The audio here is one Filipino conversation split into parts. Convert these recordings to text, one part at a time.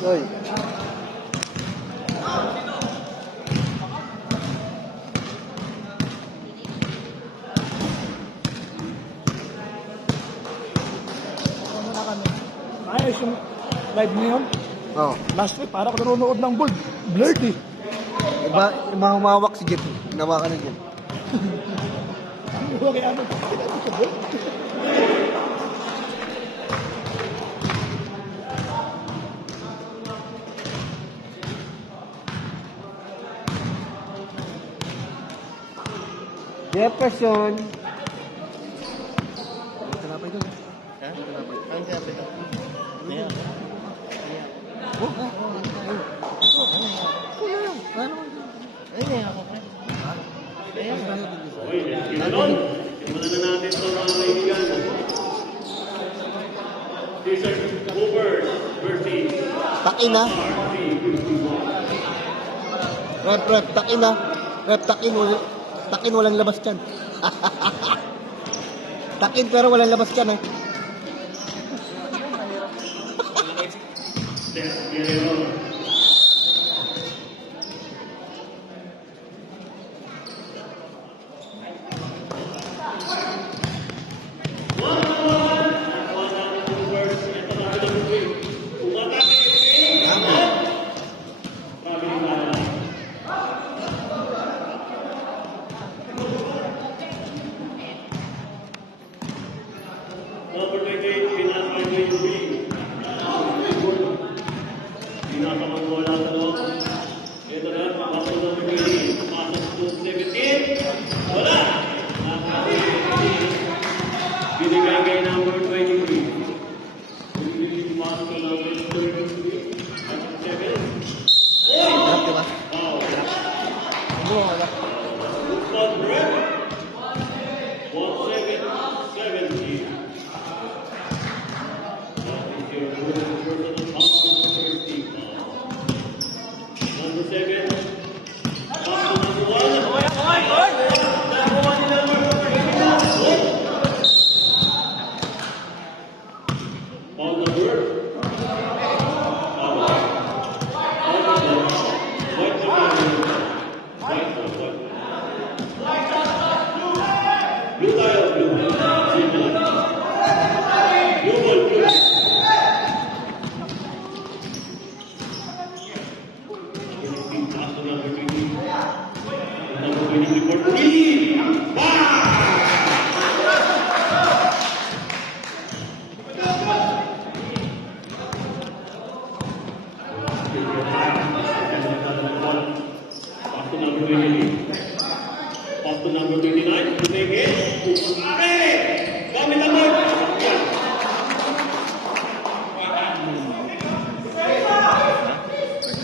Hoy. Ayos yung live ngayon. Oh. Last week, para ko nanonood ng Bold. Blurred eh. Iba, humawak si Jeff. Nawa ka na Jeff. Ang uwa kaya ano. Jefferson. Tinapay doon. Ha? Ang tinapay ito? Ayan. Ayan ako, pre. Ayan. Simulan na natin ito mga kaibigan. Desert Movers versus Takin na. Rep, takin na. Rep, takin. Takin, walang labas dyan. Takin pero walang labas dyan eh. Seth Guerrero. Number 28, pinasok kay UB. Pinakamang bola sa loob. Ito na, pasok number 20. Pasok to 17. Wala! Binigay kay number 23. Pasok to number 33. At 7. Harap diba? Wow! Wala. Good break. 17-70. Number 7. Foul number. Blue tayo, blue. Blue ball, blue. Pasok number 20. Number 23 for three. Pasok number 28. Pasok number 29. Tumege. Pumare. Gamit ang board.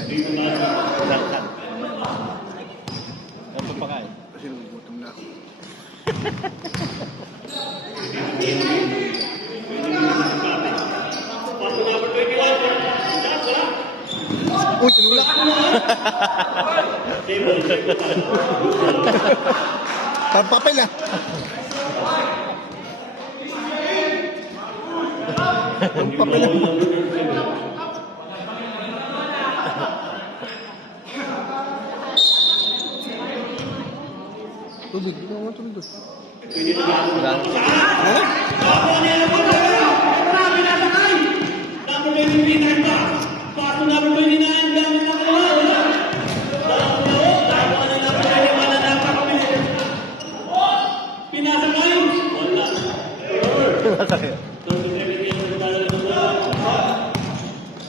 Dito na. Lakad. Ito pa kayo. Kasi nagugutom na ako. Pasok number 21. Shots, wala. Uy, sinula. Table. Parang papel ah. Parang papel ah. Tubig. Ito ang tubig doon. Number 23 na. Pasok number 29. Gamit na kayo. Pinasakay. Wala.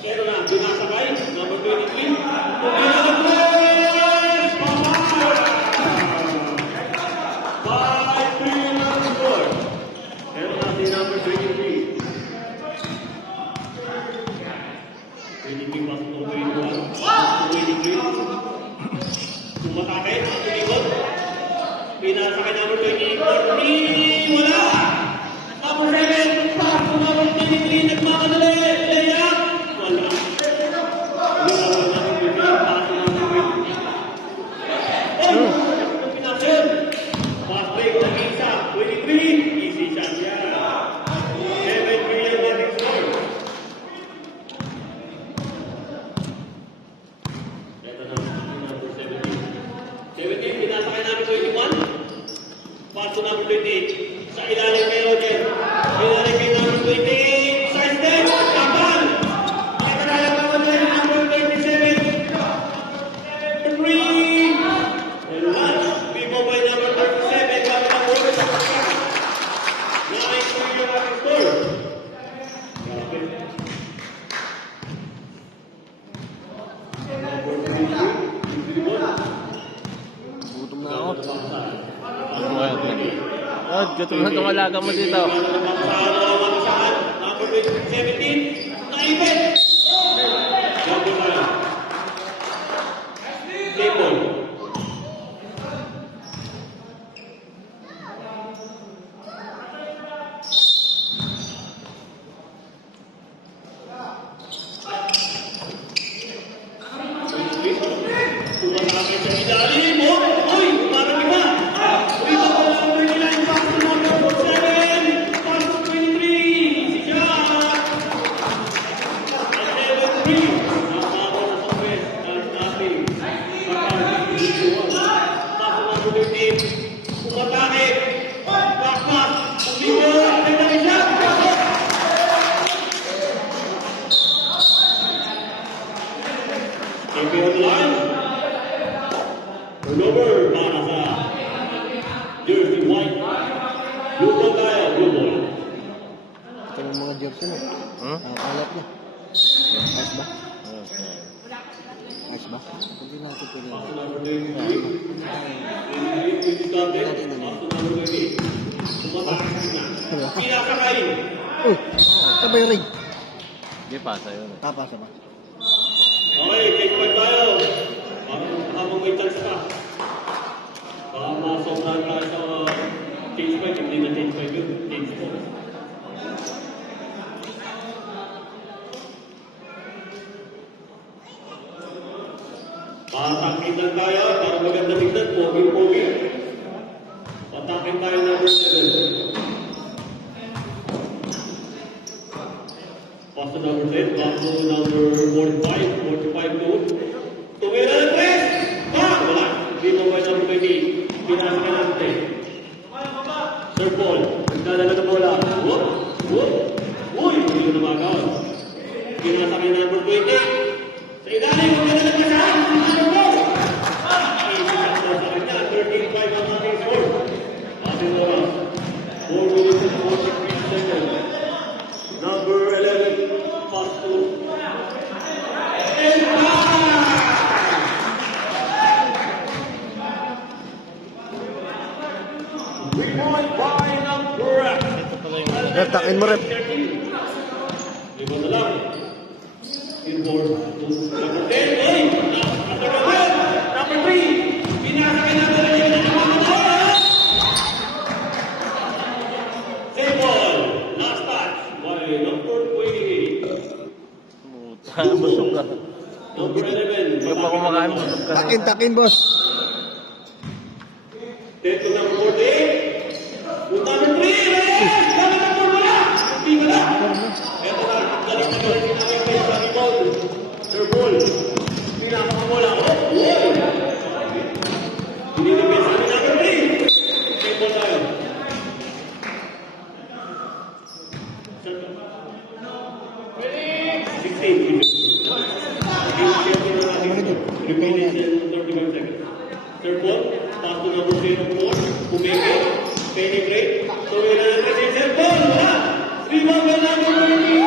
Pero na, pinasakay. Number 23. Pero na, si number 23. 23 pasok ng 21. 23. Tumatakay. Tulikot. Pinasakay number 24. Wala! Number 7. Pasok number 23. Nagmamadali. Layup. Wala. Wala number 23. Pasok number 23. Oh! Pinasok. Fast break. Nag-isa. 23. Easy shot yan. 7 million getting score. to number 28. Sa ilalim kay Roger. Ilalim kay number 28. Side step. Kapan. Ito na lang naman tayo number 37. 3. And last. People by number 37. Kami ng Roger. Nice to your score. Grabe. Gutom na ako. Rod, gutom na itong alaga mo dito. Number 17, Naibet! Number 9. Table. Tumatapit sa ilalim. Uy! Parang iba! Rito pa lang 39. Pass to number 7. Pass to 23. Si Jack! At 7-3. Nakababa sa Sopes. At natin. Bacardi. Pass to number 15. Tumatapit. Backpass. Uliwa. At na rin siya. Take it on the line. Turnover para sa jersey white. Blue ball tayo, blue ball. Ito yung mga jersey na. Kalat na. Ayos ba? Ayos ba? Hindi natin ito rin. Pass to number 23. 23 started. Pass to number 28. Tumatak na. Pinakakay. Uy! Sabay ring. Hindi pa, sa'yo na. Tapasa ba? Okay, take five tayo. Habang may chance ka. Baka masobrahan tayo sa change five. Hindi na change five yun. Change four. Patakin lang tayo para maganda tignan. Pogi-pogi. Patakin tayo number 7. Pass to number 10. Back to number 45. 45 to. Tumira ng press. Bang! Wala. Dito by number 28. Pinasa ka natin. Sir Paul. Nagdadala ng bola. Whoop! Whoop! Uy! Hindi ko namagaw. Pinasa ka number 28. Sa ilalim. Magdadala ka siya. Number 4. Easy shot na sa kanya. 13-5 ang ating score. Ating oras. 4 minutes and 43 seconds. Number 11. Pass to. And Rebound by number. Rep, takin mo, Rep. Lima na lang. Inboard. Number 10. Oy! Number 3. Pinasa ka natin na yung nakamaman na. Same ball. Last touch by number 28. Busog ka. Number 11. Huwag pa kumakain, busog ka. Takin, boss. 10 to number 48. Number 3. Gamit ang ball wala. Hindi ka na. Ito na. Galing na galing namin kayo sa rebound. Sir Paul. Pinapakabola. Oh! Hindi na pesa ni number 3. Same ball tayo. Sir 16. Sir Paul, pass to number 04, Umeke, penetrate, so wala na kasi Sir Paul, wala! Rebound by number 30,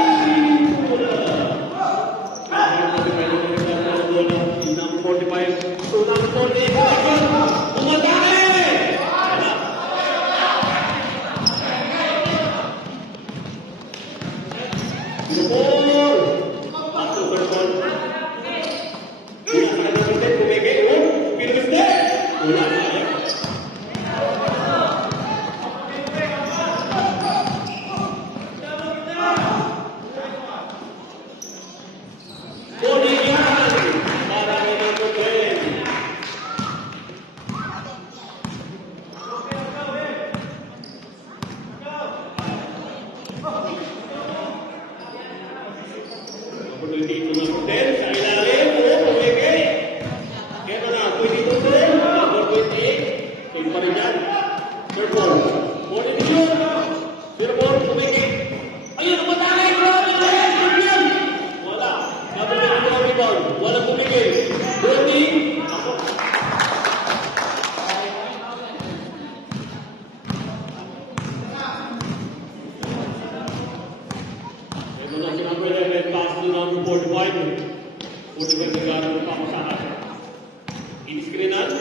wala! Number 45, so number 40, umatake! Wala! Paul, pass to Sir Paul, pinasa ka number 10, Umeke, pinagasta! Wala na yan. Para kay number 10. Number 28 to number 10. Sa ilalim. Pumeke. Kaya na, 22 to number 28. Kayo pa rin yan. Sir Paul. number 45. 45 na gano'n ng pamasahan. Iniskrinan.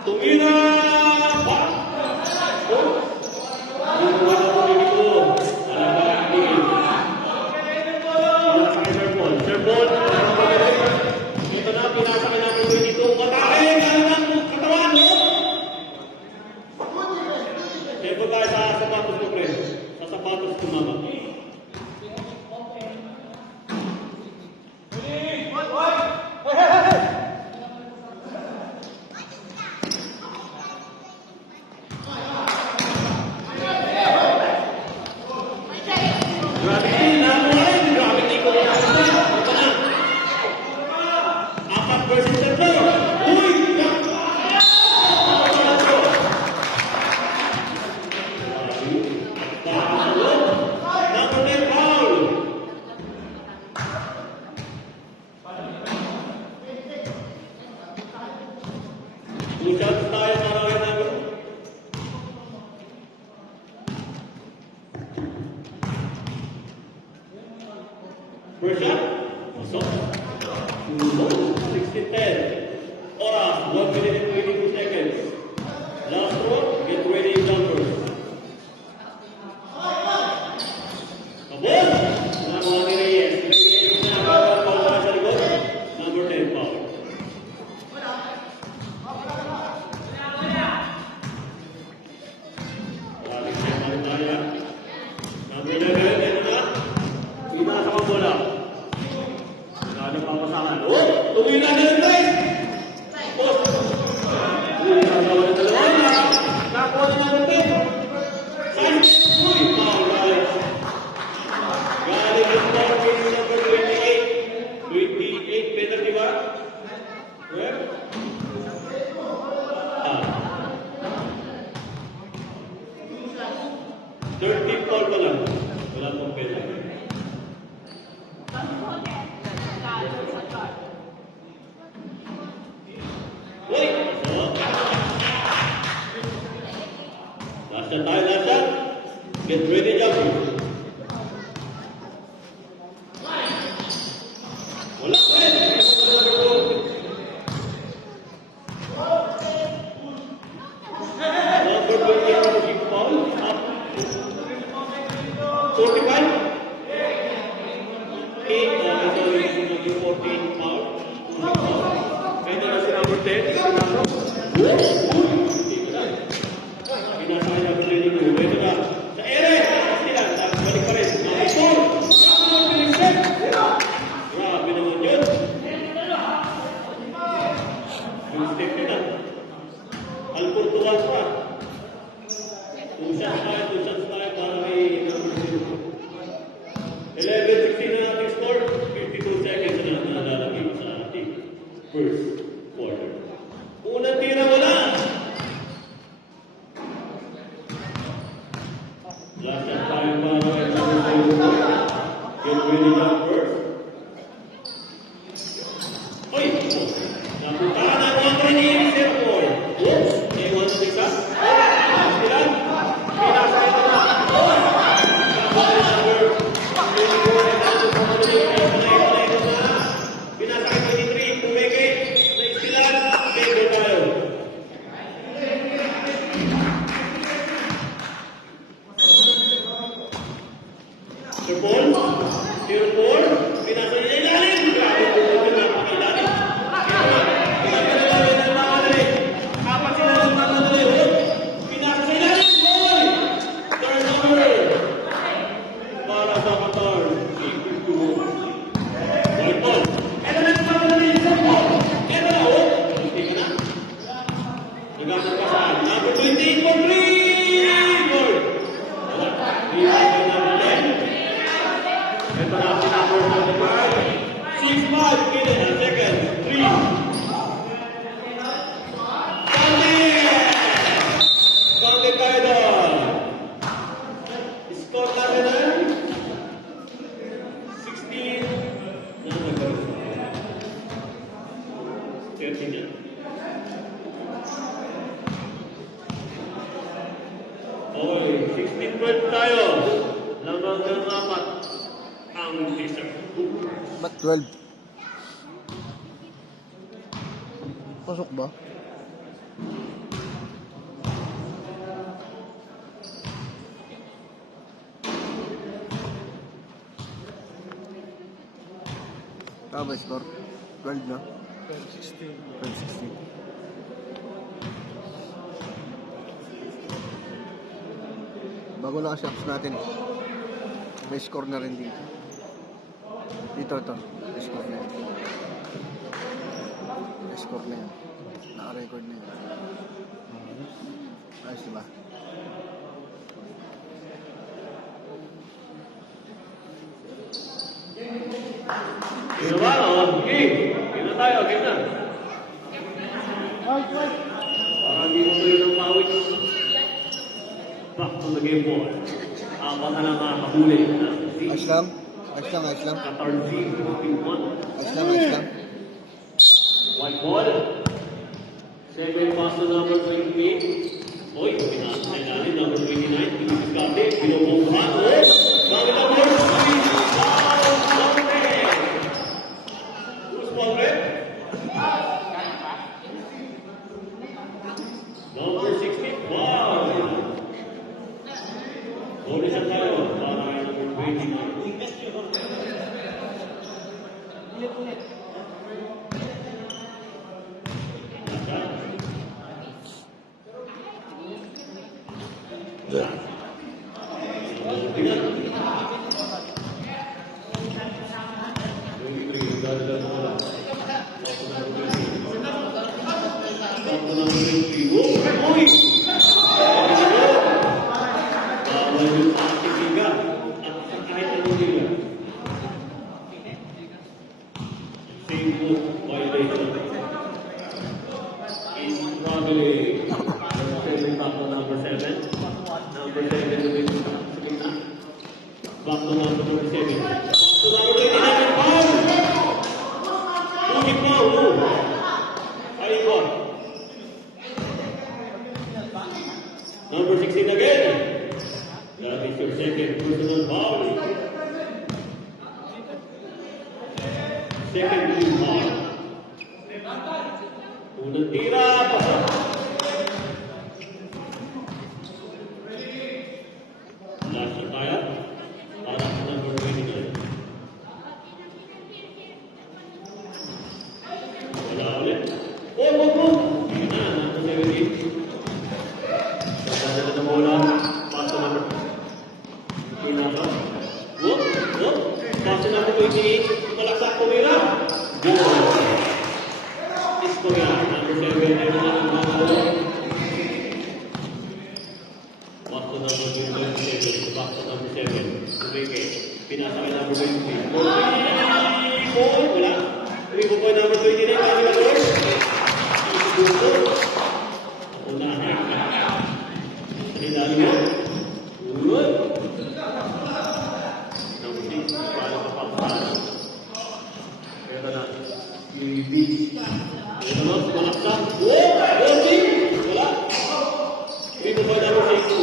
Tumira! Pa! Oh! Yung wala ko rin ito. Alagaan din. Pinasa kay Sir Paul. Sir Paul, ito na, pinasa kay number 22. Matake! Galang ng katawan, no? Siyempre tayo sa sapatos ko, pre. Sa sapatos ko, mama. Gravity, nakuha. Gravity ko na. Ito na. 4 versus 3. Uy! Number 10 foul. Two shots tayo para kay number. First shot. Pasok. 16-10. Oras, 1 minute and 22 seconds. Last throw, get ready, jumpers. Kabos! Nakuha ni Reyes. Reyes na bawal para sa likod. Number 10 foul. Maraming second tayo. Number 11, ito na. Pinasa ka bola. Gano'ng papasahan. Oh! Tumila na rin tayo! Post! Uy, nakasawa na dalawa. Nakuha na number 10. Sanchez! Uy! Foul, guys. Galing yung foul case number 28. 28, better, di ba? Well? Ah. 13 foul pa lang. Wala pong pesa. Wait! So, last shot tayo, last shot. Get ready, jumper. Wala pa rin. Number 28, foul. Up. 45. 14 foul. Ito na si number 10. Pinasa kay number 22. Ito na. Sa ere. Sila. Balik pa rin. Number 4. Grabe naman yun. Yung step nila. Alportugal pa. 2 shots tayo para kay number 22. 11-16 na natin score. 52 seconds na nalalagay sa ating first quarter. Unang tira wala. Last shot tayo para kay number 22. Get ready na first. Oy! Napuntahan ang mga ni Sir Paul. Oops! May one na isa. Sila. Pinasa ito na. Binasa kay 23, tumigay, naistilan, pego tayo. Sir Paul, binasa niya ilalim. Grabe po ito na pakilalim. Apat sila ng mga madali. Binasa sa ilalim, boy! Turnover! Para sa Qatar. Paul. Ito na naman na rin sa Paul. Ito na, oh. Tingin na. Nagamit pa saan. Number 28 for 3. Goal. Wala. 3 for number 10. Ito na si number 45. 6-5. Kili na. Second. 3. Kante tayo doon. Score natin na 16. 13 yan. Okay, 16-12 tayo. Lamang ng 4 ang teaser. Ba't 12? Pasok ba? Tama ba score? 12 na? 16. 12-16. Bago na kasi apps natin eh. May score na rin dito. Ito. May score na yan. May score na yan. Naka-record na yan. Ayos diba? Ginawa na, okay. Game na tayo, game na. Para hindi mo tuloy ng pawit. Back to the game ball. Baka na makakahuli na Ayos lang. Ayos lang, ayos lang. Qatar Z, 51. Ayos lang, ayos lang. White ball. Second pass to number 28. Oy, pinasa na natin, number 29. Pinipiskate, pinupumpuhan. Gamit ang board. Who's ball red? Number 16. Wow! Bonus ang tayo. Para kay number 29. Back to number 37. Back to number 29. Foul! Looking foul. Ay, foul. Number 16 again. That is your second personal foul. Second team foul. Unang tira. Last na tayo. Para sa number 29. Wala ulit. Oh! Yun na, number 17. Pagkakala na bola. Pass to number. Pinaka. Whoop! Pass to number 28. Malaksak kumira. Goal! Iskumira. Number 7. Ayun na ng mga bola. Back to number 27. Back to number 7. Subeke. Pinasa kay number 23. Wala. Remove po number 29. Kami ka doon. Isubuto. Unahan. Sinidali mo. Good. Number 6. Paano ka papahan? Ito na. Beach. Ito na. Malaksak. Wala. Remove po number 6.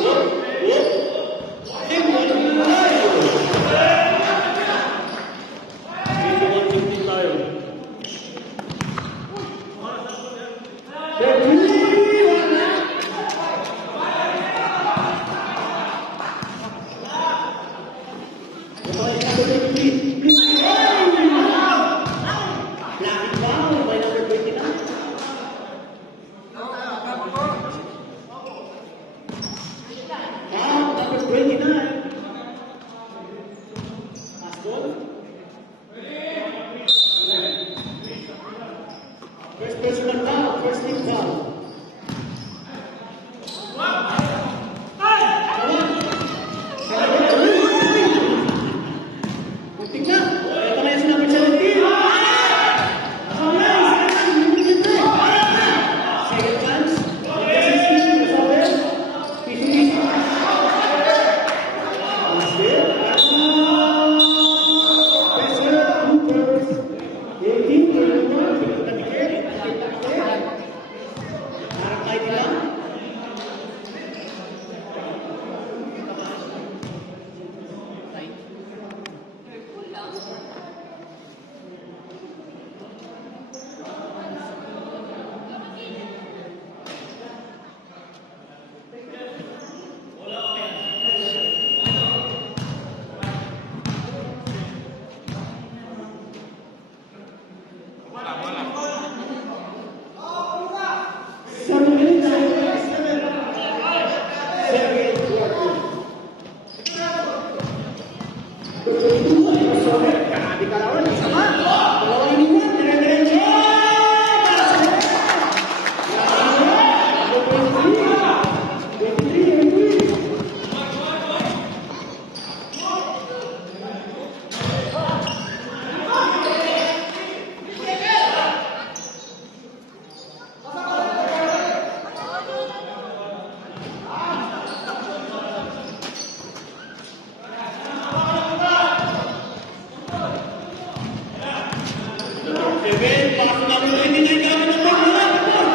7, pass number 29, gamit ng ball. Wala, ball.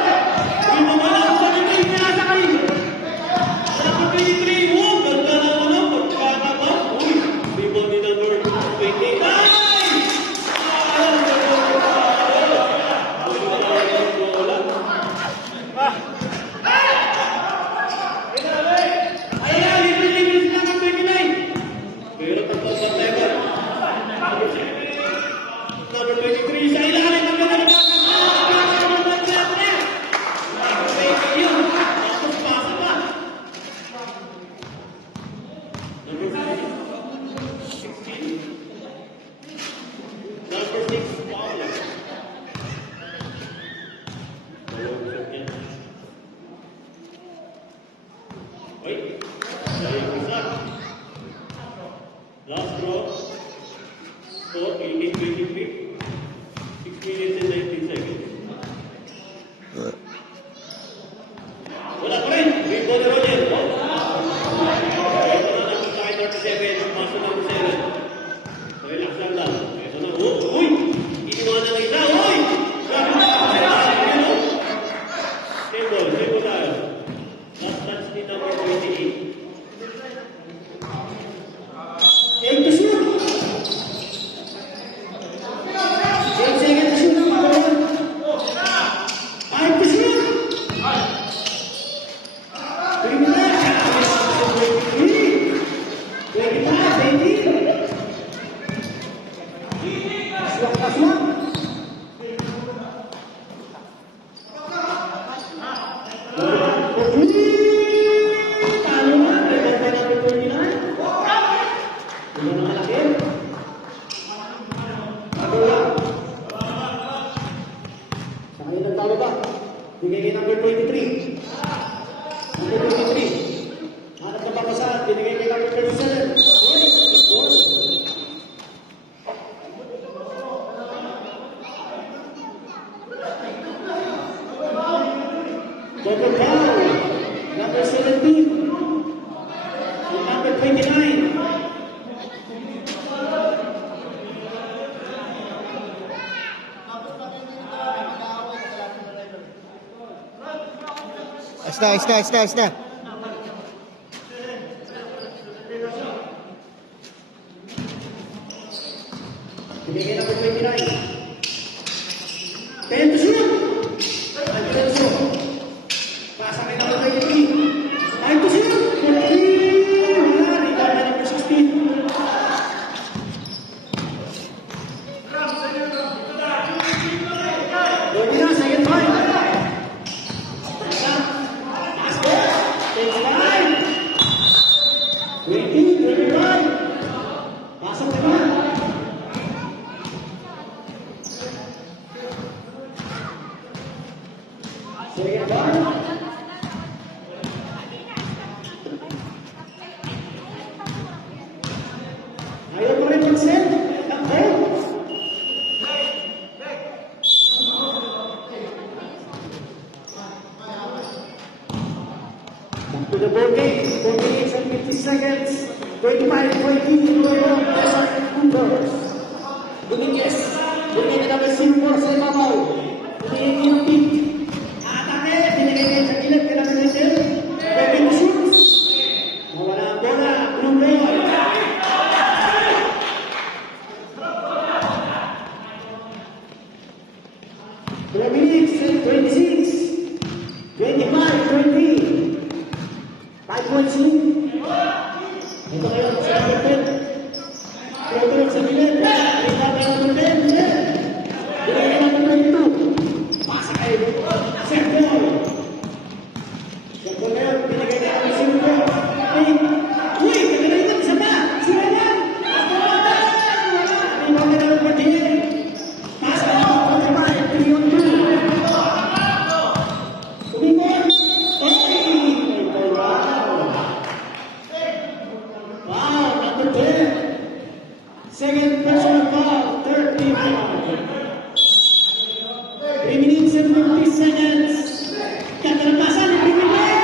Dito ba lang sa 23, pinasakay. Number 23, oh, ganda naman ang pagkakaba. Uy, rebound ni number 29. Ayan, libre-libre si number 29. Pero pagpapatay ba? Number 23 sa ilalim ng mga naman. Tapos pasa pa. Number 16. Number 6, Paulo. Wait. Last draw. Score 18-23. 6 minutes and 19 seconds. Wala pa rin. Rebound na Roger. Ito na number 37. Paso number 7. Relax lang. Ito na. Uy! Iniwanan ng isa. Uy! Simple tayo. Last touch ni number 28. Aim to shoot. 8 seconds to shoot. 5 to shoot. 3 minutes. 23. 25. 18. Swak. Talo na. Rebound by number 29. Ano na malaki? Pagula. Sa ngayon ang talo ba? Bigay kay number 23. Number 23. Hanap na papasahan. Binigay kay number 37. Double foul. Number 17. And number 29. Ayos na. Bigay number 29. 10 to shoot. Alfonso. Pasa kay number 23. 5 to shoot. 43. Wala. Rebound by number 16. Doon na, second point. Basket. 25. 20, 25. Pasok naman. Second ball. Ayaw pa rin mag-set. Takbo. Back to the ball game. 48 and 50 seconds. 25-20. Royal Desert Cougars. Dominguez. Dominguez na number 4 sa ibabaw. Dominguez yung pick. Atake. Binigay kayo sa gilid. Kaya number 7. Pwede mo shoot. Mawala ang bola. Blue ball. Minutes and 26. 25-20. 5 points lead. Ito ngayon sa number 10. Program sa gilid. Rebound by number 10. Binigay kay number 22. Pasa kayo. Set ball. Set ball ngayon. Binigay kay number 5. Uy! Kagalitan. Isa pa. Sila yan. Rebound by number 48. Pasa kayo. 45. 3-on-2. Tumibol. Wow, number 10. Second personal foul, 30 foul. 3 minutes and 50 seconds. Katalapasan, ibigay.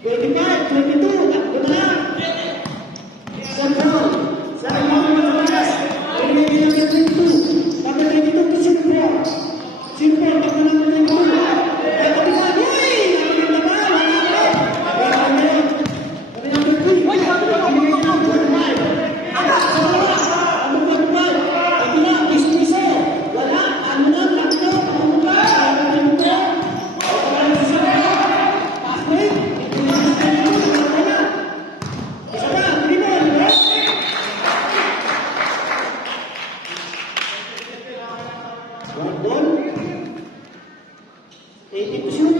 25, 22, takbo na lang. Second foul. Sa ilang mga talas. Ito shoot.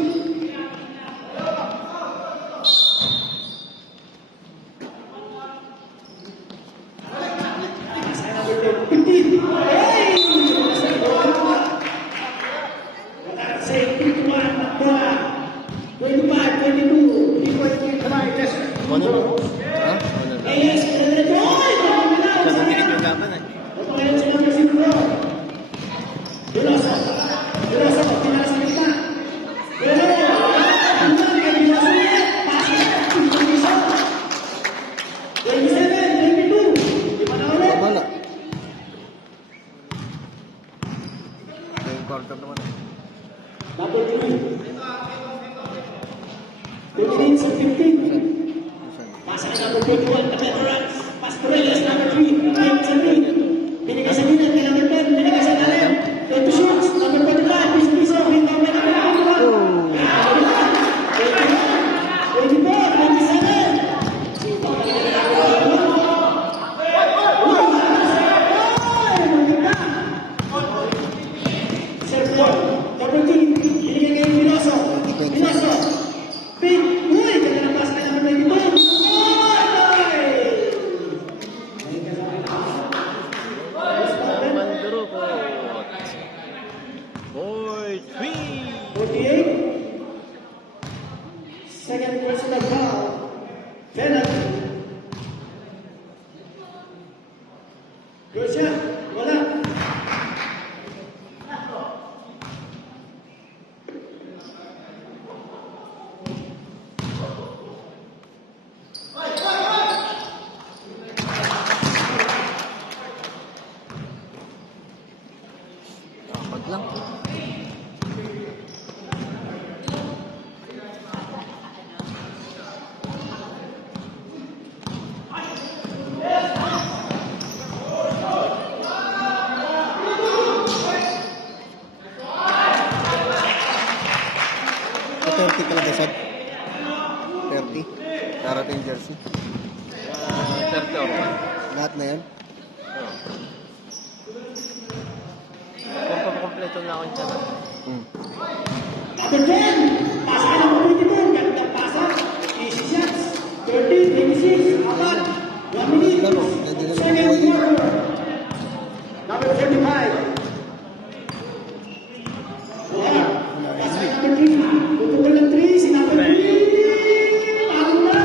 Ano mo? Ha? Ano na? Sa bumili yung laban eh. Wala. Ito yung quarter naman. Number 3. 2 minutes and 15. Pasa ka number 21, Tapetorans. Pastorelles, number 3. Mike Sabin. Binigay sa Binan, kay number 10. Binigay sa Alem. 20 shoots, number 45. Chris Piso, Ringo Mena, number 21. 24, 27. Serpol, number 3. Binigay kay Pinoso. Pinoso. Pin, uy, ganda ng pass kay number 22. Manduro ko. Boy, 3. 48. Second personal foul. Penalty. Good shot. Wala. Dapat lang. Sa 30 talaga, Sad. 30. Darating yung jersey. 30 or 1. Lahat na yan. Kung kompleto na ako dyan. Hmm. Number 10. Pasa ka number 22. Ganda pasa. Easy shots. 30, 26. Apat. 1 minute. Second quarter. Number 35. Wala. Pasa ka number 3. Tutupol ng 3. Si number 3. Talo na.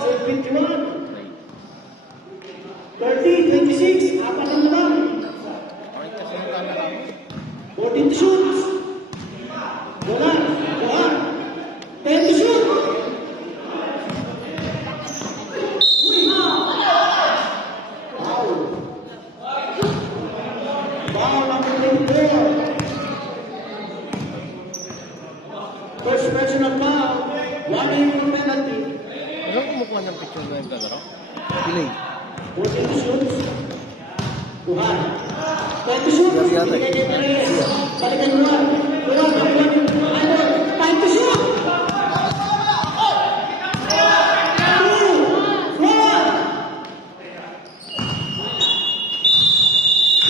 Save 21. 30, 26. Apat ang naman. 14 to shoot. Wala. Wala. 10 to shoot. Uy. Foul. Foul number 24. First personal foul. 1 penalty. Ano kumukuha ng picture na yung galaro? Delay. 14 to shoot. Tuhan. 10 to shoot. Yes, yata. Bigay kay Perez. Balikan Juan. Juan. Idol. 5 to shoot. 2, 4.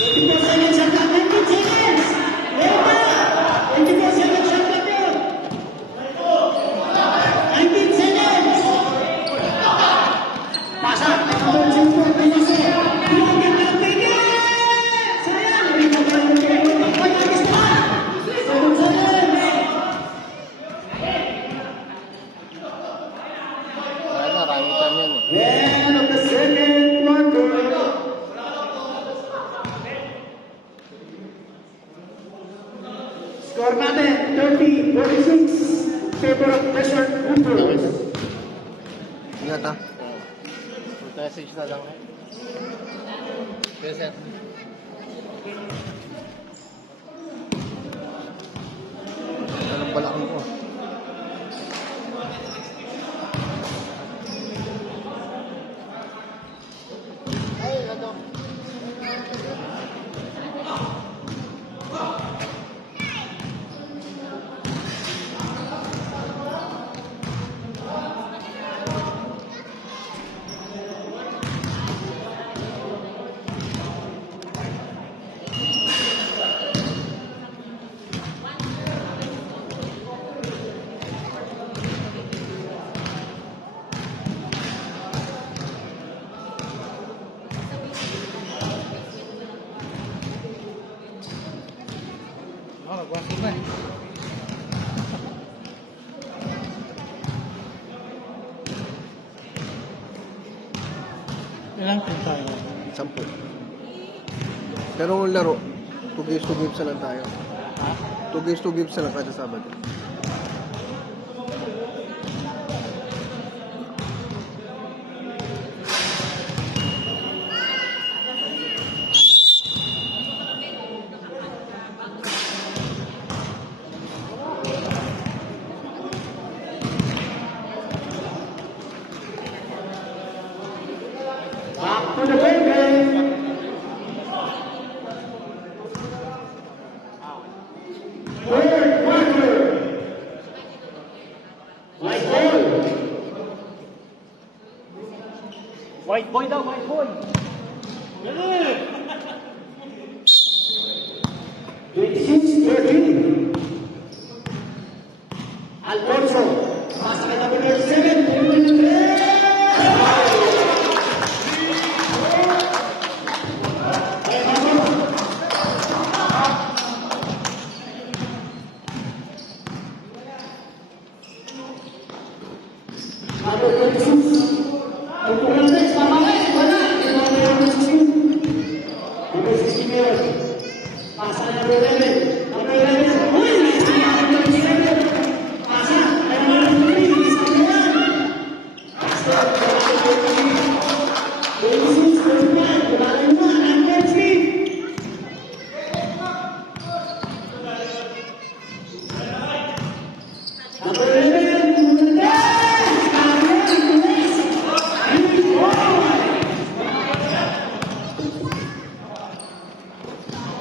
24 seconds shot clock. 19 seconds. Later. 24 seconds shot clock yun. 19 seconds. Pasa. Number 6. Pinoso. Pinagyan ng tingin. Sayang. Pinagyan ng tingin. Pagkagis na. 7 seconds. Wala, marami time yan eh. End of the second quarter. Score natin 30-46. Favor of Pressure Hoopers. Ingat ha. Message na lang. Yes, sir. Anong balaki ko? Ay, ano? Ilang team tayo? 10. Pero ang laro, 2 games na lang tayo. 2 games na lang kada Sabado. Back to the ball game. Third quarter. White ball. White boy daw, white boy. 26-13. Alfonso. Pasa ka number 7.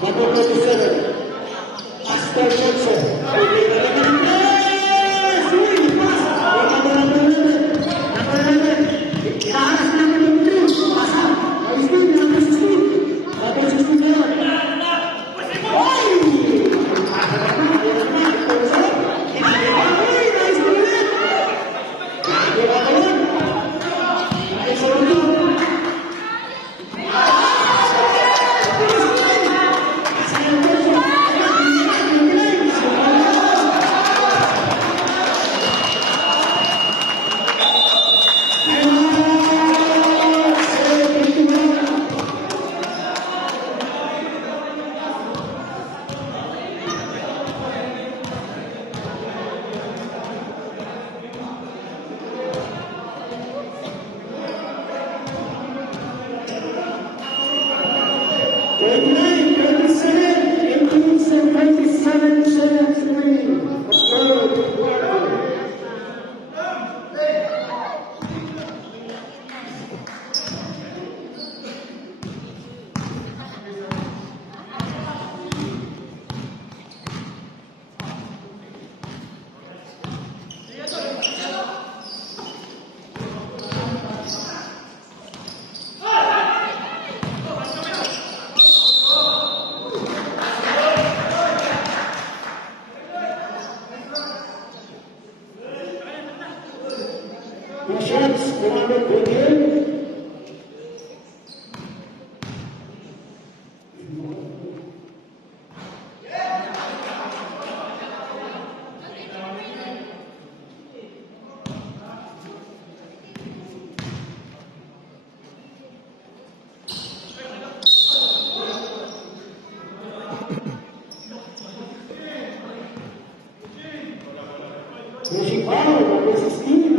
Number 27, Pastor Johnson. Shots, number 28. Pushing foul, number 16.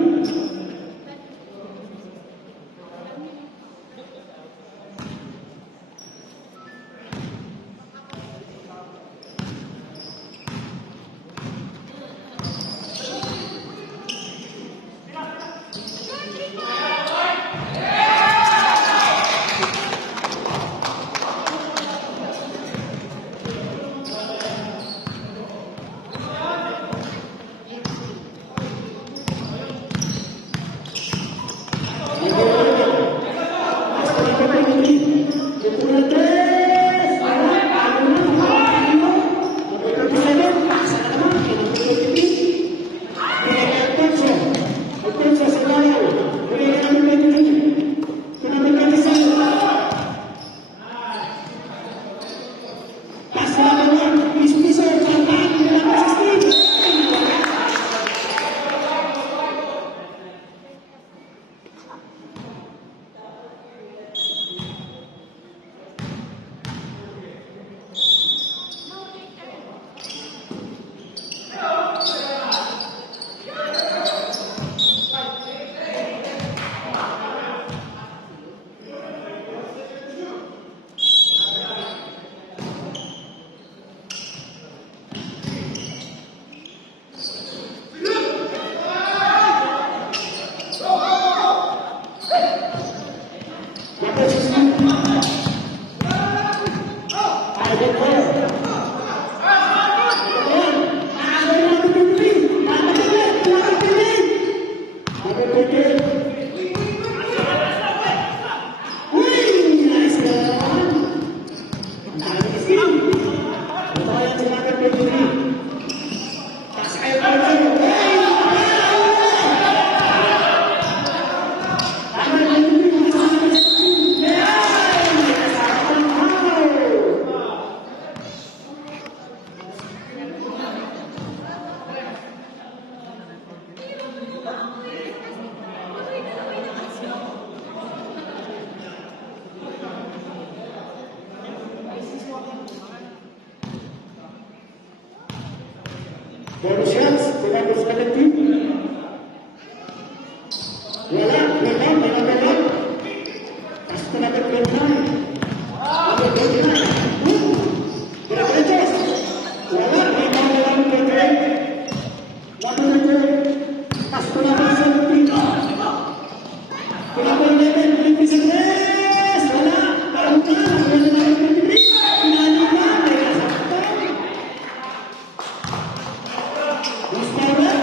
power.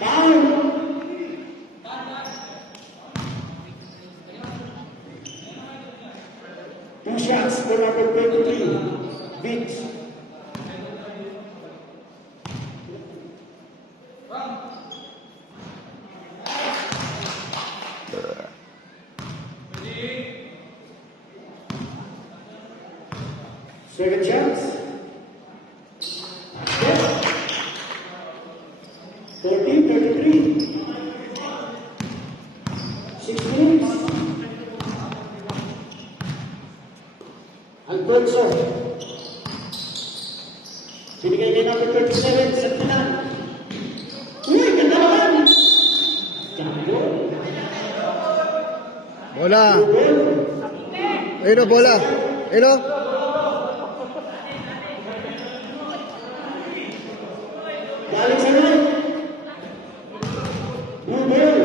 Down. Two shots for number 23, Vince. Second chance. 14-33. 6 minutes. Alfonso. Binigay kay number 37 sa tinan. Uy, ganda naman! Champion. Bola. Ayun o, bola. Ayun o. Galing sa right. Blue ball.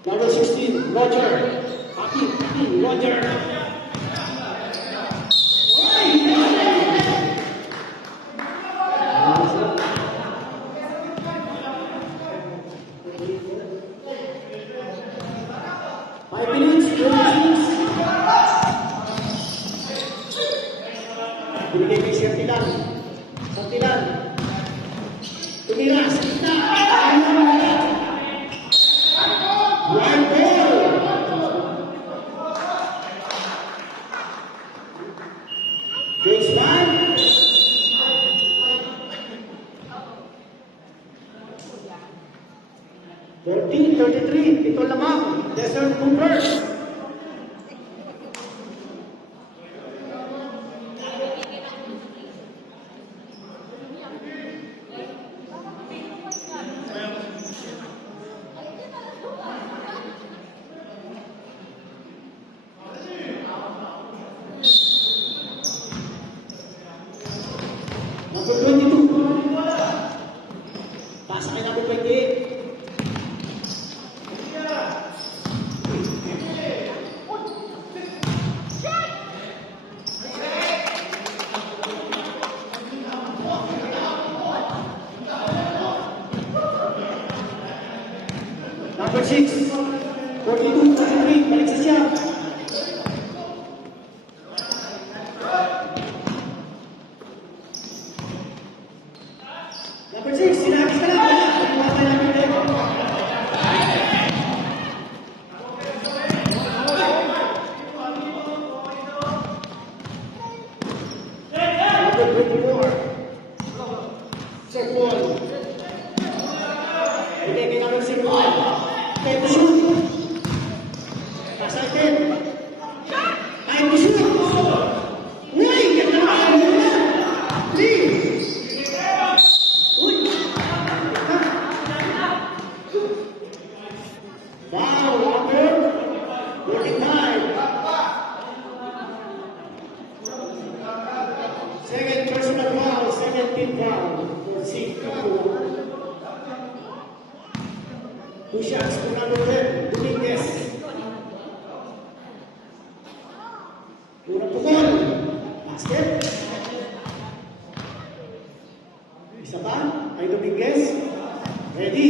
Number 16, Roger. Happy, Roger. Five minutes, 2 minutes. Binigay kay Sertilan. Sertilan. Tumira, sa gitna. One ball. James Van. Fourteen, 33. Ito lamang. Desert Cooper. Number 22. Pasa kay number 28. Number 6. 42, 43. Balik sa siya. Number 6, sinabis ka lang. Pag-iwapan namin tayo. Number 24. Check ball. Okay, kay number 6. Time to shoot. Pasa atin. Time to shoot. Uy, ganda naman. Three. Uy! Wow, number 45. Second personal foul, 17th foul for Chicago. Two shots for number 10, Dominguez. Unang pukol. Basket. Isa pa, ay Dominguez. Ready.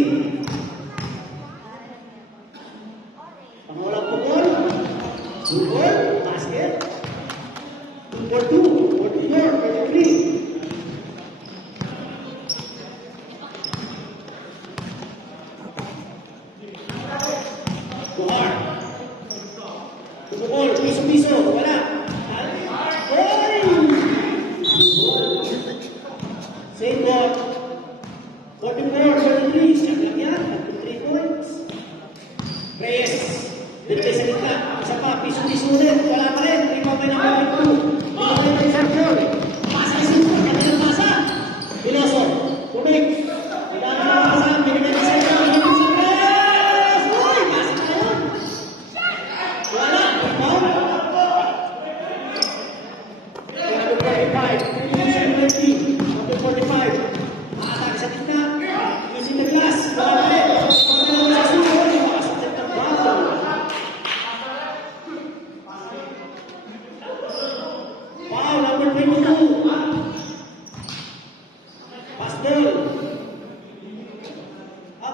Pangawalang pukol. Pukol. Basket. 2 for 2. 44. 43. Buhar. Pukol. Piso-piso. Wala. Oy! Same ball. 44, 43. Siya lang yan. 3 points. Reyes. Binigay sa gitna. Isa pa. Piso-piso ulit. Wala pa rin. Rebound by number 2. Binigay by Sergio. Pasa kay Sergio. Kanya ng pasa. Piloso. Tumig. Binigay ng pasa. Binigay by Sergio. Binigay by Sergio. Uy! Pasa na yun. Wala. Rebound.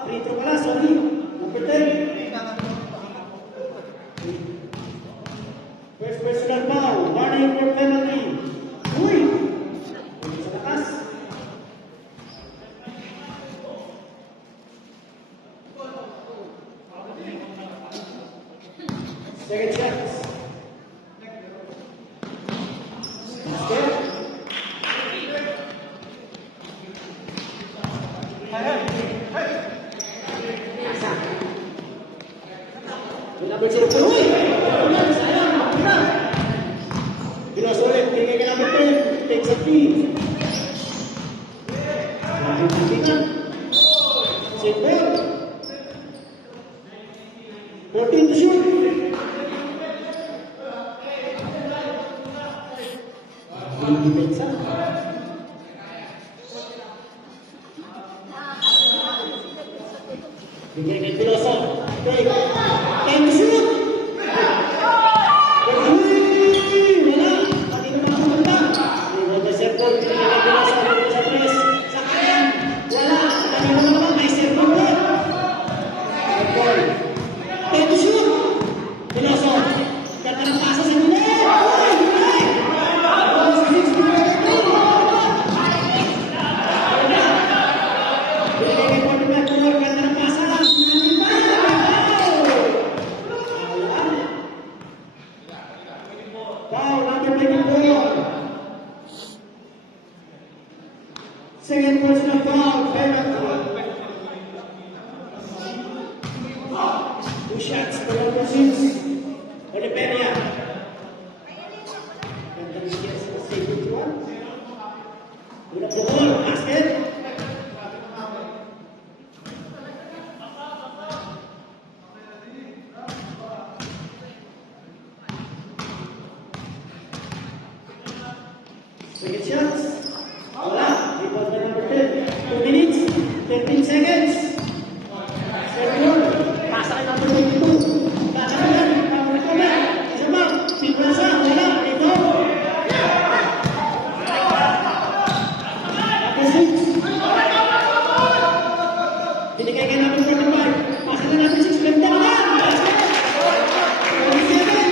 Free throw pala, sorry. Number 10. First personal foul. Warning for penalty. Uy! Sa takas. Second chance. Step. Number 0. Uy! Sayang! Pira! Bilas ulit. Tingnan ka number 10. Takes a three. Save ball. 14 to shoot. Depensa. Bigay kay Piloso. Take. 10 to shoot. Wala. Pati na makapunta. Iwan na serpon. Bigay kay Piloso. Sa tres. Sa kanan. Wala. Pati na naman. May serpon po. Serpon. 10 to shoot. Piloso. Ganda ng pasa sa huli. Second personal foul, penalty. Two shots for number 6. Oliveria. Ganda ng skills sa second one. Una po ball, basket. Second shots. Wala. Rebound na number 10. 2 minutes. 13 seconds. Second. Pasa kay number 22. Kakalagan. Number 2. Isa ba? Simulasa. Wala. Ito. Number 6. Binigay kay number 45. Pasa na number 6. Ganda ka na. 47.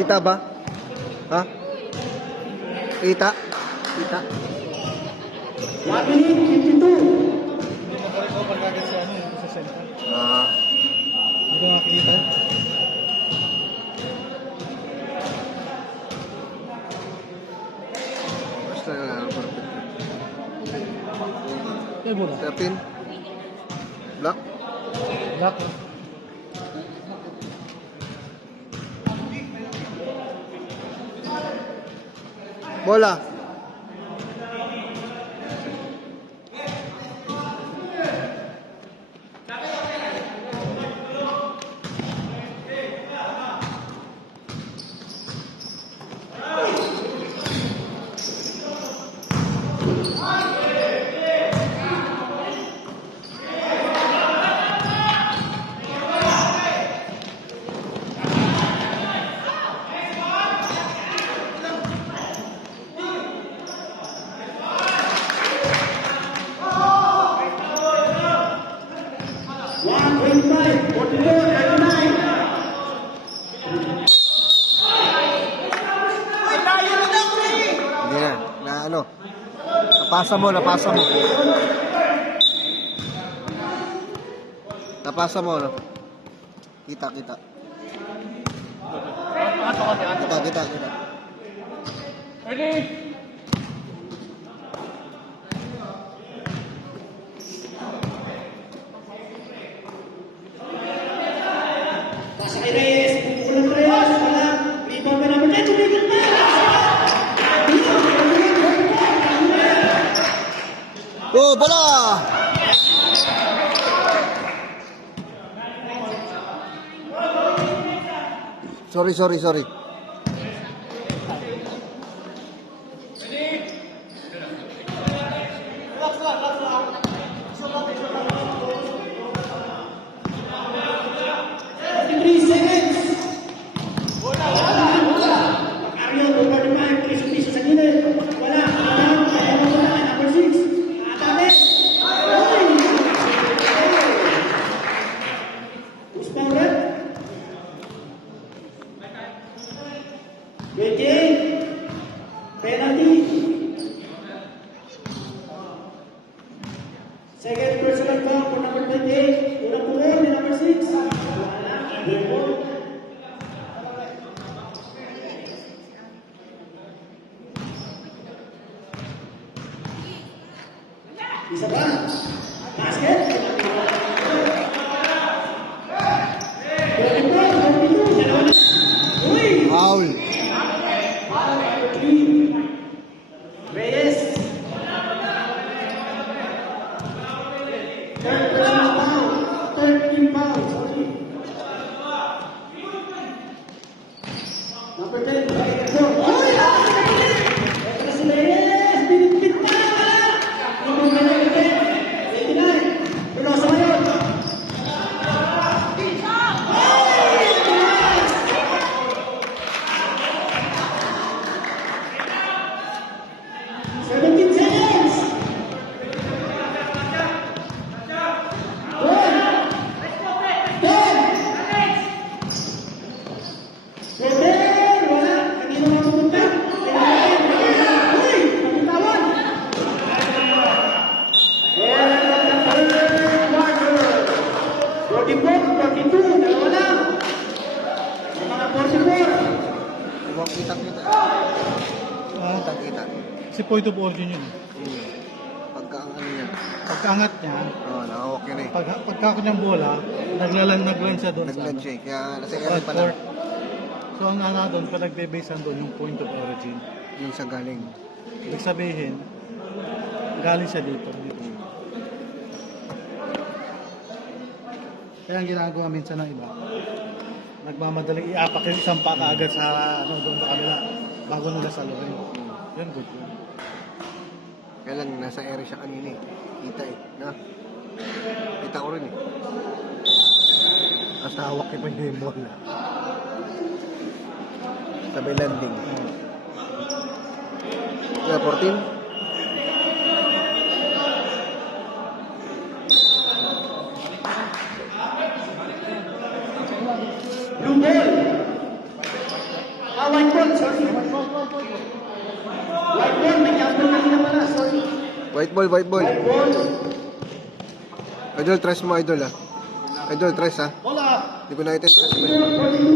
Kita ba? Ha? Kita? Kita? 1 minute, 52. Naka-recover kagad si ano sa center. Hindi ko makikita. Basta perfect. Kaya bola. 13. Block. Black. Bola. Hindi na ano. Napasa mo. Napasa mo, no? Kita. Kita. Pasa kay Reyes. Pupulang Reyes. Wala. Rebound na number 10. Tumigil pa. Oh, bola! Sorry. Kasi point of origin yun. Pagka ang ano niya. Pagkaangat niya, Nakawak yun eh. pagkakot niyang bola, naglan siya doon sa Nagland ano. siya eh. Kaya nasa Front area pa lang. court. So ang ana doon, pag nagbe-basean doon yung point of origin. Yung sa galing. Ibig sabihin, galing siya dito. Kaya ang ginagawa minsan ng iba, nagmamadaling iapak yung isang paka agad sa ano, doon sa kabila bago nila saluhin. Yun, good yun. Kaya lang nasa area siya kanina eh. Kita eh. Na? Kita ko rin eh. Basta hawak niya pa yung bola. Sabay landing. Kaya 14? Blue ball. White ball, sorry. White ball, may jumper kanina pala, sorry. White ball, white ball. White ball. Idol, tres mo, idol ah. Idol, tres ah. Bola! Hindi ko nakita yung tres mo. Number 42.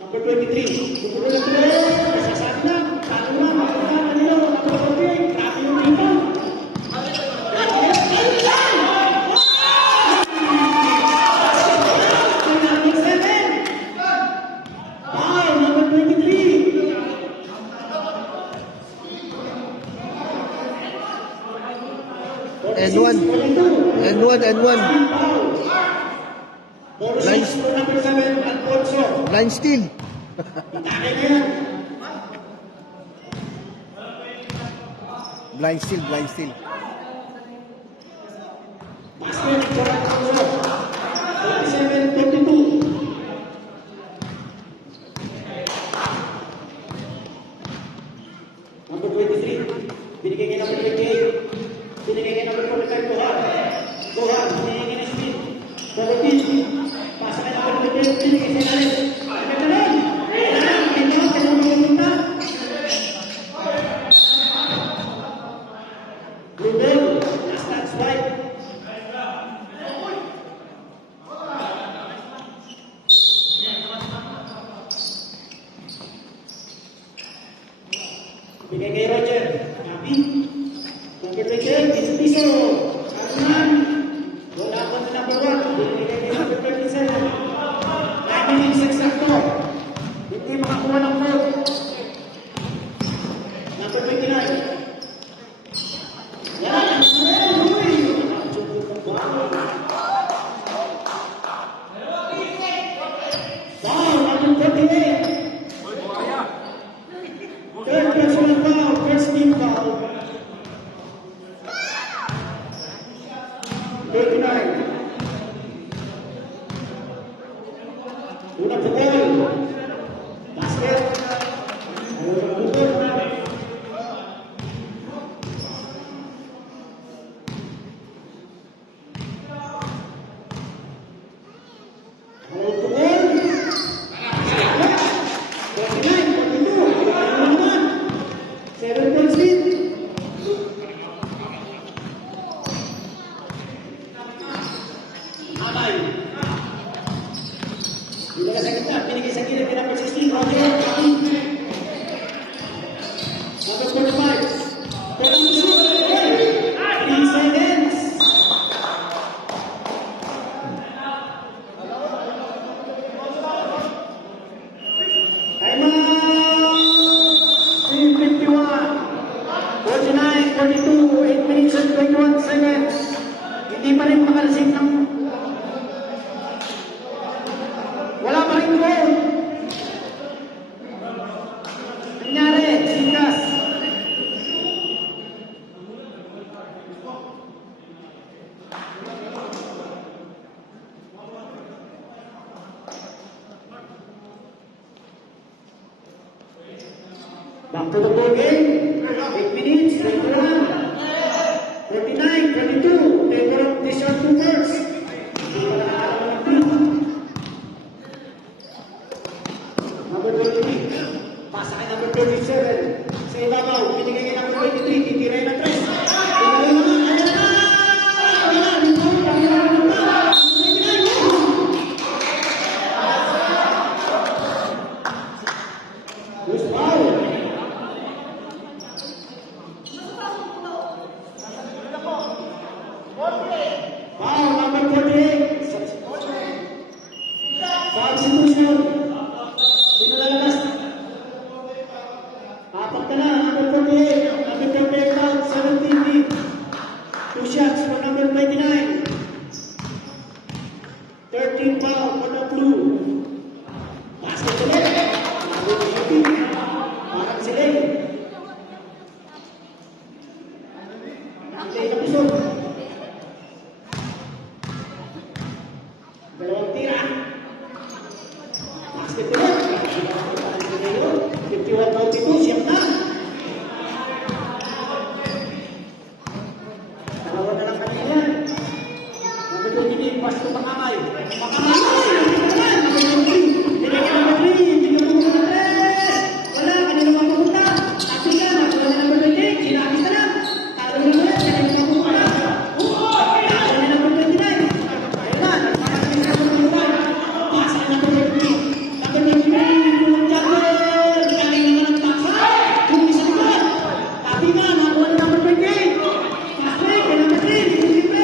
Number 23. Number 23. Nasasabi na. Talo na. Makakita. Kanino. Number 48. Grabe yung rebound. Number 7. Wow, number 23. And one. And one, and one. Lines. Number 7, Alfonso. Line steal. Itake na yan. Blind steal, blind steal. Basket for Alfonso. 47-22. Number 23. Binigay kay number 28. Binigay kay number 45, Gohan. Gohan, binigay kay na Smith. 14. Pasa kay number 28. Binigay kay Nalit. Agad na rin. Kailangan. Kailangan pumunta. Blue ball. Last touch right. Bigay kay Roger. Gabi. Number 28, piso-piso. Karunan. Wala ko na number 1. Binigay kay number 37. 9 minutes exacto. Hindi makakuha ng foul. Number 29. Yan. Uy. Foul. Number 28. Third personal foul, first team foul. 39. Unang pukul. Basket. Unang pukul. Unang pukul. 7 points lead. Abay. Binigay sa gitna. Binigay sa gitna. Kaya number 16. Roger. Number 45. Perang shoot. 3 seconds. Time out. 3:51. 49, 42, 8 minutes and 21 seconds. Hindi pa rin makalasing ng... Wala pa rin goal. Nangyari, sikas. Back to the ball game. 8 minutes, 21. 39, 22. Favor of the shot to first. Number 23. Pasa kay number 27. Sa ibabaw, binigay kay number 23. Titiray na 3. team foul for the blue. Basket ulit. Bago yung shooting. Parang sila. Antay na puso. Dalawang tira. Basket ulit. 51-42, siyam na. Dalawa na lang kanina yan. Number 28, pass to Makamay. Makamay! Nilagyan number 3. Hindi ka pumunta na tres. Wala, kanina mapupunta. Tapos ka, nakuha na number 28. Sinapis na lang. Talo na ulit, kanina mapupunta. Talo na number 29. Ayun na, nagpapasagin sa number 1. Pass na number 30. Number 23, tulong jumper. Galing naman ang backside. Kung isa naman. Tapi na, nakuha na number 28. Pass break, kay number 3. Hindi ko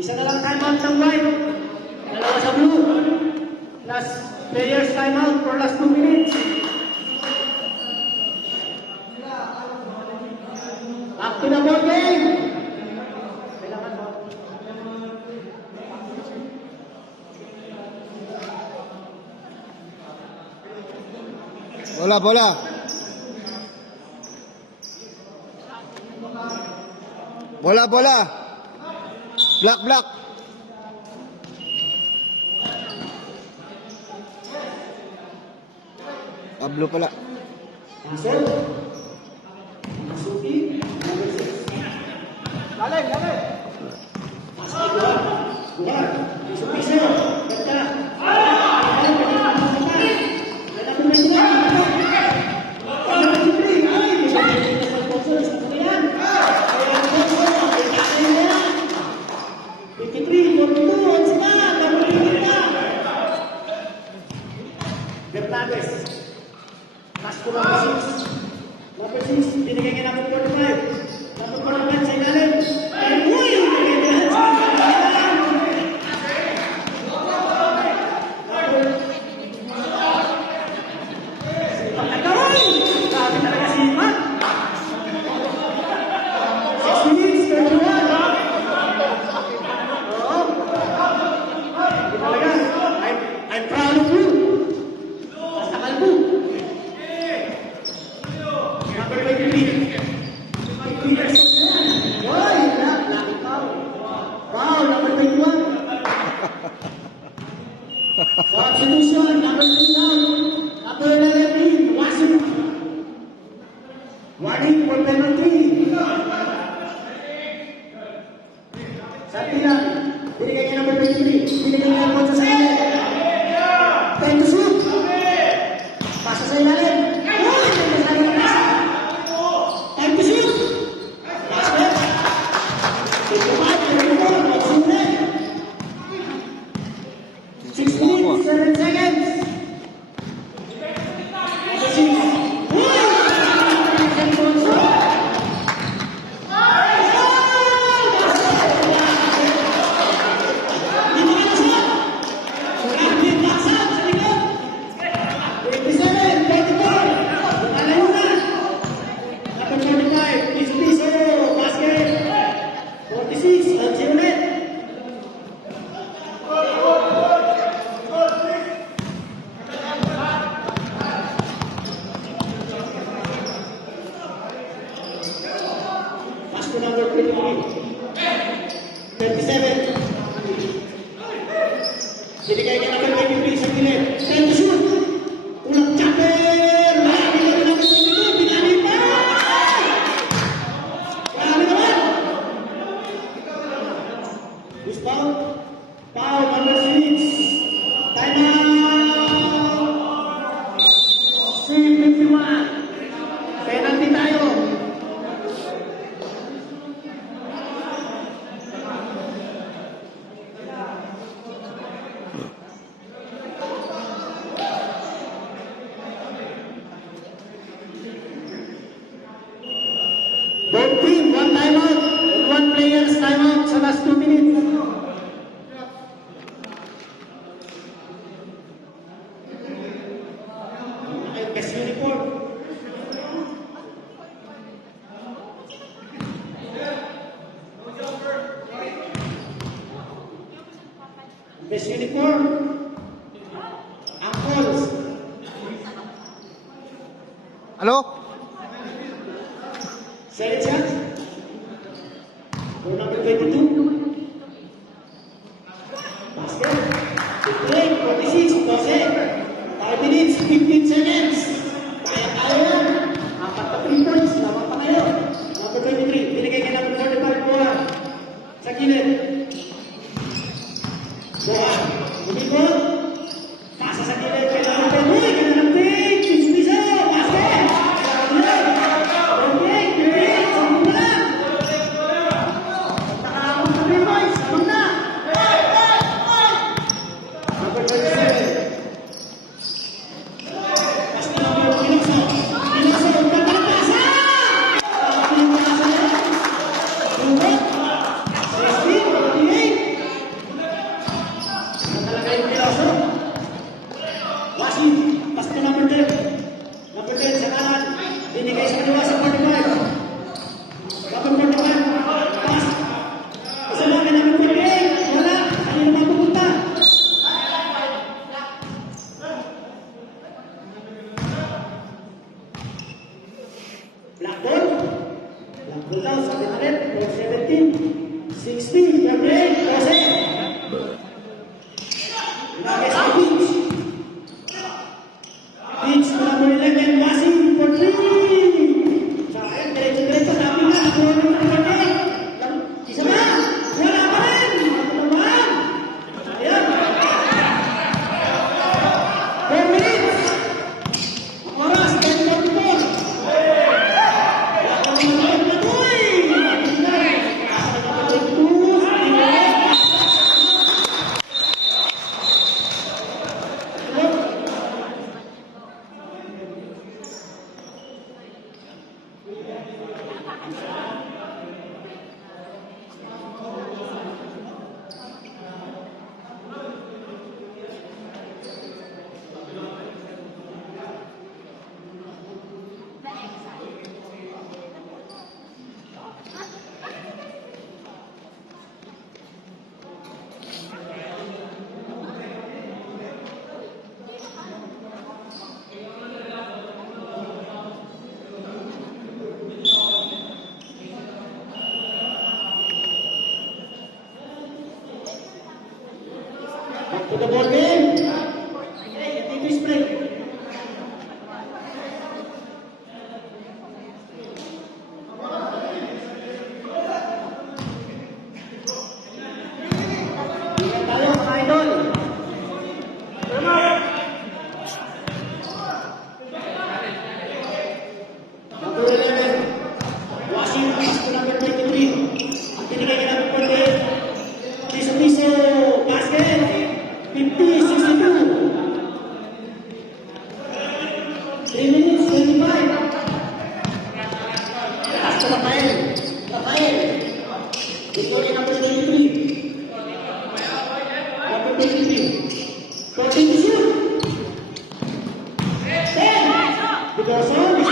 isa na lang timeout ng white. Dalawa sa blue. Last players timeout for last 2 minutes. Back to the ball game. Kailangan mo. Bola, bola. Bola, bola. Block, block. Pablo pala. Ansel. Suki. Number 6. Galing, galing. Basket Guard. Suki sir. Ganda. Bernardes. Pass to number 6. Number 6, binigay niya number 45. Number 45 sa ilalim. And uy! Binigay niya sa ilalim. Pagkakawin! Sabi talaga si Iman. 6 minutes, 31. Oo. Talaga. I'm proud of you. Basta kalbo. Number 23. 23 years old na yan. Hoy! Laki foul. Foul, number 21. Substitution, number 3 down. Number 11, Wasim. Warning for penalty. Santilan, binigay niya number 23. Binigay niya ang sa ilalim. Time to shoot. Pasa sa ilalim. Uy! Time to shoot. Basket. 55, 34, sulit. 6 minutes, 7 seconds. Number 6. Uy! Hindi ka na shot. Rapid box out sa likod. 27, 24. Nalayo na. Number 45, piso-piso. Basket. 46, Alci ulit. Pass to number 23. 37. Binigay niya number 23 sa gilid. Time to shoot. Ulang chopper. Marami na rin number 22. Binali pa. Marami naman. Who's foul? Foul number 6. Time out. 3:51. Penalty tayo. Best uniform. Ankles. Ano? Second shot. For number 22. Basket. Break. 46. 5 minutes. 15 seconds. Kaya yan. 4 na 3 points. Laban pa kayo. Number 23. Binigay ka number 45 po. Sa gilid. Buwan. Bumikot. Pasa sa gilid. Kaya number 10. Uy! Kaya number 10. Piso. Basket. Okay. Great. Sabon mo lang. Pagkakaroon sa 3 points. Sabon na. Number 27. Pasta number Pinoso. Pinoso. Pagkakapasa. Pagkakapasa yan. Bumot. 16. 48. Talaga yung Pinoso. Wasim. Pasta number 10. Number 10 sa kanan. Binigay sa kaliwa sa 45. Number 45. Pass. Isa lang ka number 48. Wala. Saan yung mapupunta? Blackball. Blackball daw. Sabi na rin. 17. 16. Number 8. Jose. Nuggets sa Beach. Beach number 11. Wasim for 3. Sa akin. Diretso-diretso. Sabi na. Nakuha ng number 8. Isa na. Wala pa rin. Ako naman. Ayan. 4 minutes. Ang oras. 10:44. Wala ka naman na tuloy. Back to the ball game. Okay, dito is break. Tingnan tayo mga idol. Number 11. Wasim, pass to number 23. Ang binigay ka number 48. Piso-piso. Basket. 50-62. 3 minutes, 25. Pass to Rafael. Rafael. Victoria number 23. Number 23. 14 to shoot. 10. Because all is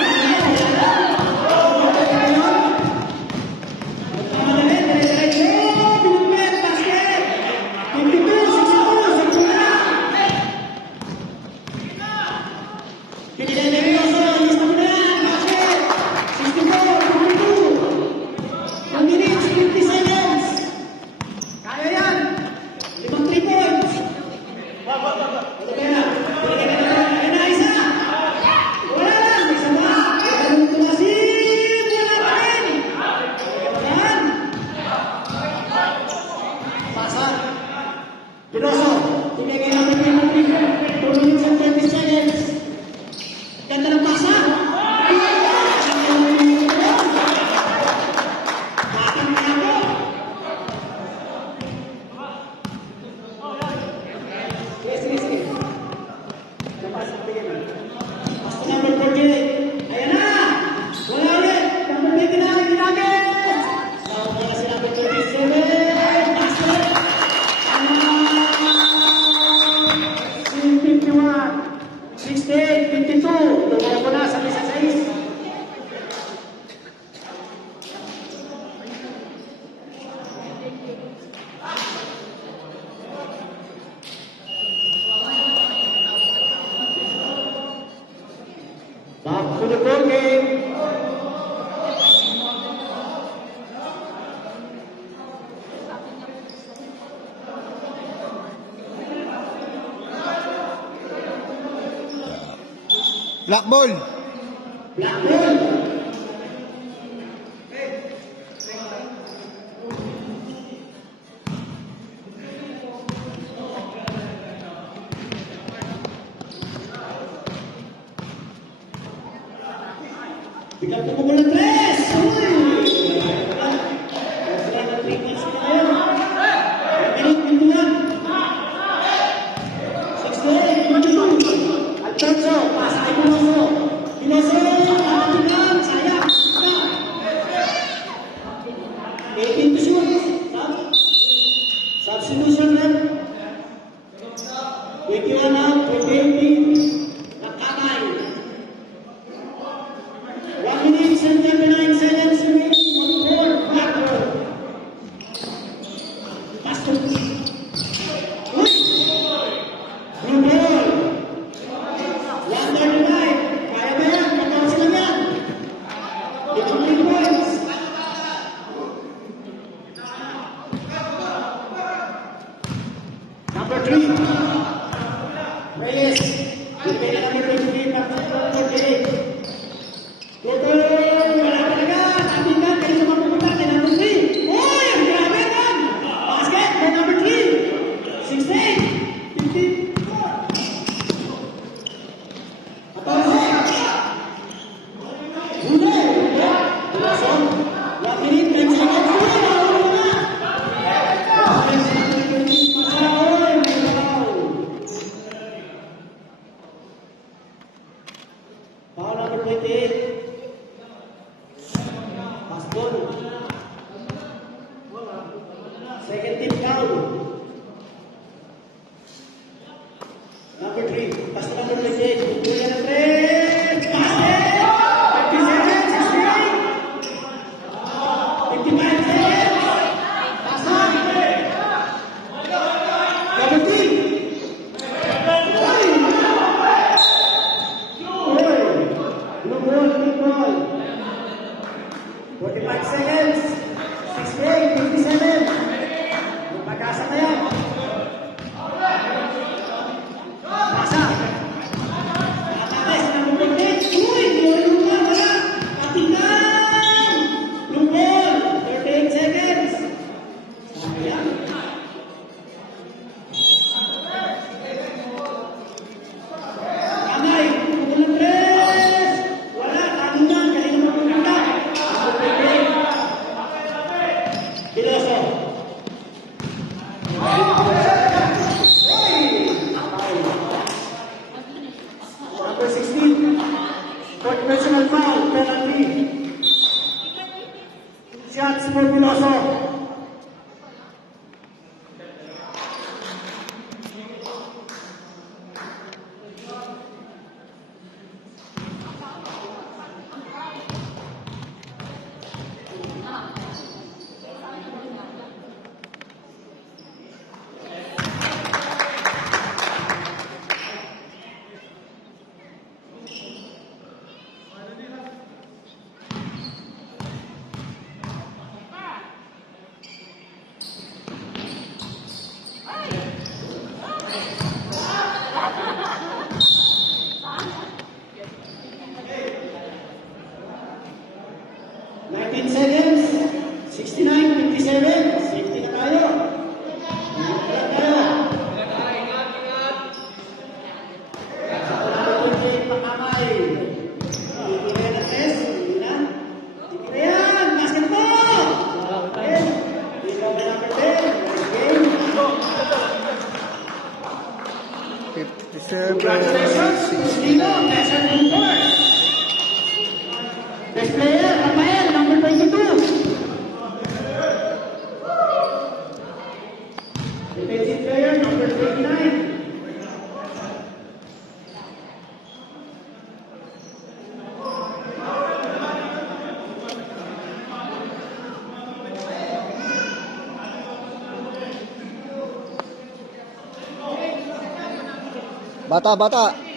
Pinoso, tinigay natin yung mga 2 minutes and 20 seconds. Ganda ng pasa. Batang na ako. Sige. Napasa ang tingin. Pasta number 48. Ayan na. Wala ulit. Number 29. Ginagin. Wala si number 27. Basket. the ball game. Black ball. Black ball. Biglang tumukol ng tres! Uy! Wala na 3 points na ngayon. Minute, pintuan. 6-8, Alfonso, pasa kay Pinoso. Pinoso, nakatigan, sayang. Isa. 18 to shoot. Substitution rep. 21 out, 28 in. Nakamay. 1 minute and 39 seconds remaining on the board. Blackburn. Pastor. Uy! Blue ball. 139. Kaya ba yan? 14 lang yan. 18 points. Number 3. Reyes. Bigay na number 23. Number 48. Toto! Wala talaga! Sabi nga, kayo sa mapupunta kay number 3. Uy! Ang grabe yan! Basket kay number 3. 16. 15. 14. Huli! Pulasong. 1 minute, 10 seconds. Huli! Nahuli na! Masahoy! May foul. Foul number 28. Pastor. Second team foul. Number 3. Pastor number 28. Tuloy na 3. Basket! 50 seconds. 68. 55 seconds. Pasok. Double team. Uy! Uy! Blue ball, blue ball. 45 seconds. 68, 57. Magpag-asa na yan. Pasa. Atakas na number 28. Uy! Blue ball, wala. Kapitan! Blue ball, 38 seconds. Sayang. Kamay, tumukol ng tres. Wala, tanungan, kanina mapupunta. Piloso. Number 16. Court personal foul, penalty. Shots for Piloso. Seconds, 69, 57, safety na tayo. Best player, Rafael, number 22. Defensive player, number 29. Bata, bata.